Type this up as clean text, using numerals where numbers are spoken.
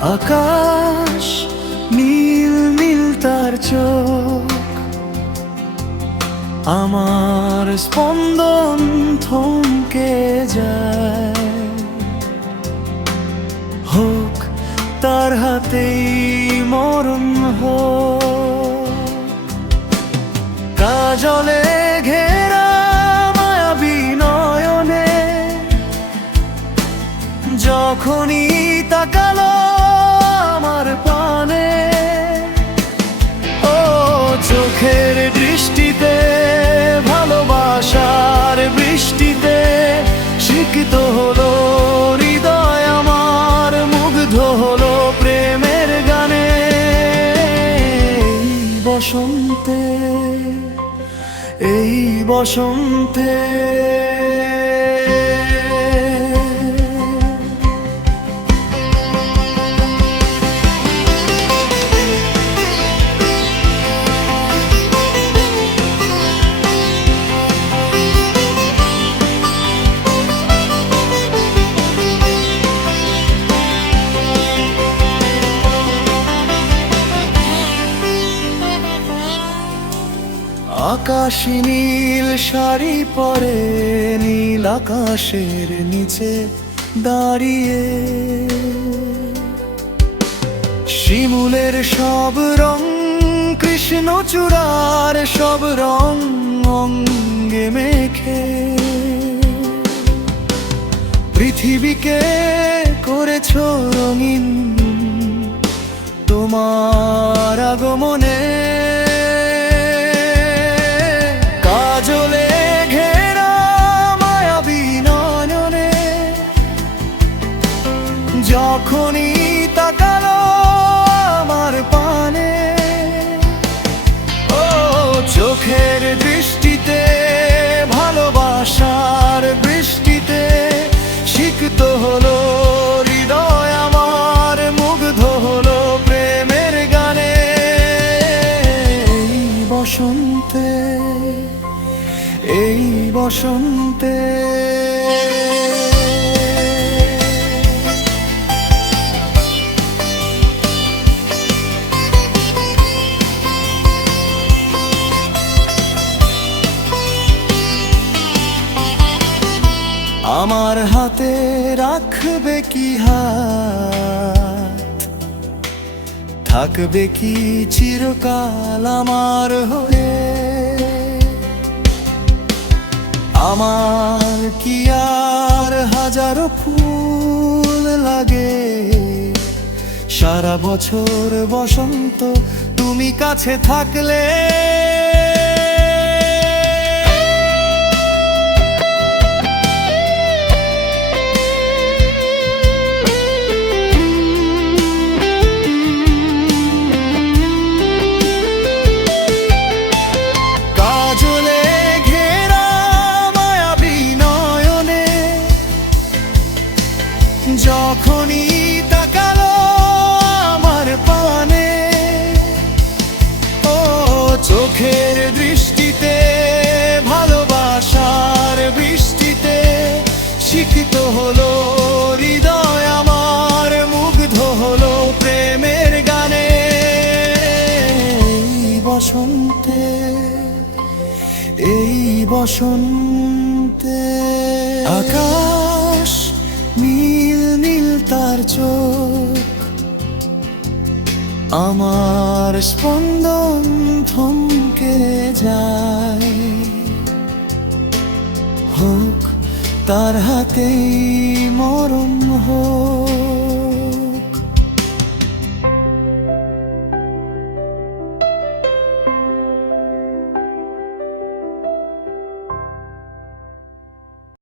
আকাশ নীল নীল তার চোখ, আমার স্পন্দন থমকে যায়। হোক তার হাতেই মরণ হোক, কাজলে ঘেরা মায়াবী নয়নে যখনই তাকালো আমার পানে। ও চোখের দৃষ্টিতে, ভালোবাসার বৃষ্টিতে শিক্ষিত হলো হৃদয় আমার, মুগ্ধ হলো প্রেমের গানে। বসন্তে, এই বসন্তে আকাশ নীল শাড়ি পরে নীল আকাশের নিচে দাঁড়িয়ে, শিমুলের সব রং কৃষ্ণচূড়ার সব রং অঙ্গে মেখে পৃথিবীকে করেছ রঙিন তোমার আগমনে। কাজলে ঘেরা মায়াবী নয়নে যখনই তাকালো আমার পানে। ও চোখের দৃষ্টিতে, ভালোবাসার বৃষ্টিতে শিক্ষিত হলো হৃদয় আমার, মুগ্ধ হলো প্রেমের গানে। বসন্তে, এই বসন্তে আমার হাতে রাখবে কি হাত, থাকবে কি চিরকাল আমার হয়ে। আমার কি আর হাজারো ফুল লাগে, সারা বছর বসন্ত তুমি কাছে থাকলে। যখনই তাকালো আমার পানে, ও চোখের দৃষ্টিতে, ভালোবাসার বৃষ্টিতে শিক্ষিত হলো হৃদয় আমার, মুগ্ধ হলো প্রেমের গানে। বসন্তে, এই বসন্তে আকাশ নীল নীল তার চোখ, আমার স্পন্দন থমকে যায়। হোক তার হাতেই মরণ হোক।